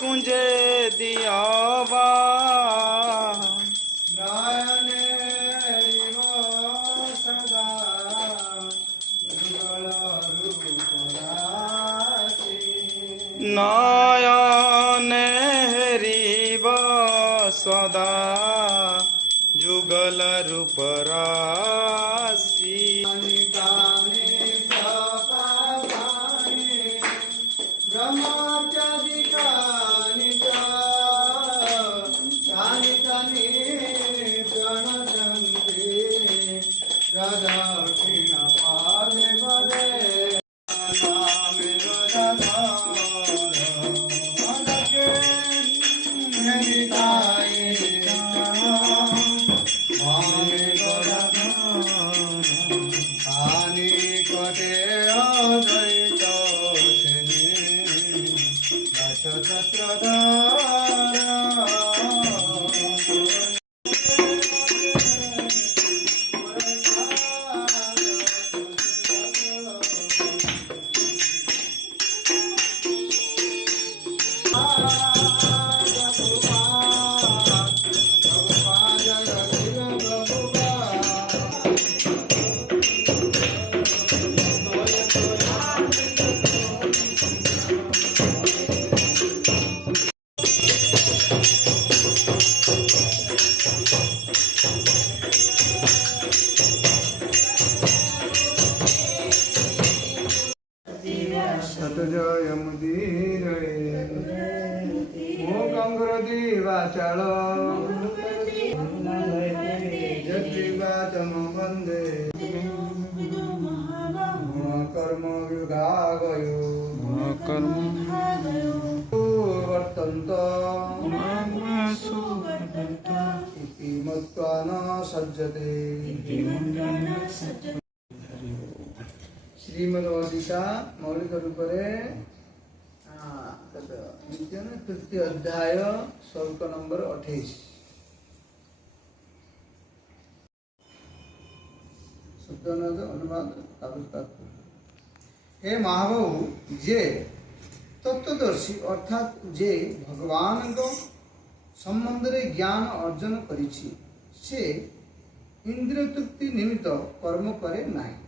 কুঞ্জে দিয়বা নয়নে রিব সদা যুগল রূপরাশি নয়নে হেরিব সদা যুগল রূপরাশি কানি সপানি ব্রহ্মচারিকানি কানি কানি জনজন্তি প্রদক্ষিণ পাদে পদে নামে রজধরকে নিতাই মামে আনি কটে অদ্বৈত সেনে জয় মুদির মুখঙ্গ্রদিবাচাল যদ্বিবাচম বন্দে কর্ম বিভাগয় কর্ম বর্তন্ত ইতি মত্বা ন সজ্জতে श्रीमद्गीता मौलिक रूप तृतीय अध्याय श्लोक नंबर 28 शब्दानुवाद अनुवाद हे महाबाहु जे तत्वदर्शी अर्थात जे भगवान संबंध रे ज्ञान अर्जन करिछि से इंद्रिय तृप्ति निमित्त कर्म करे नाही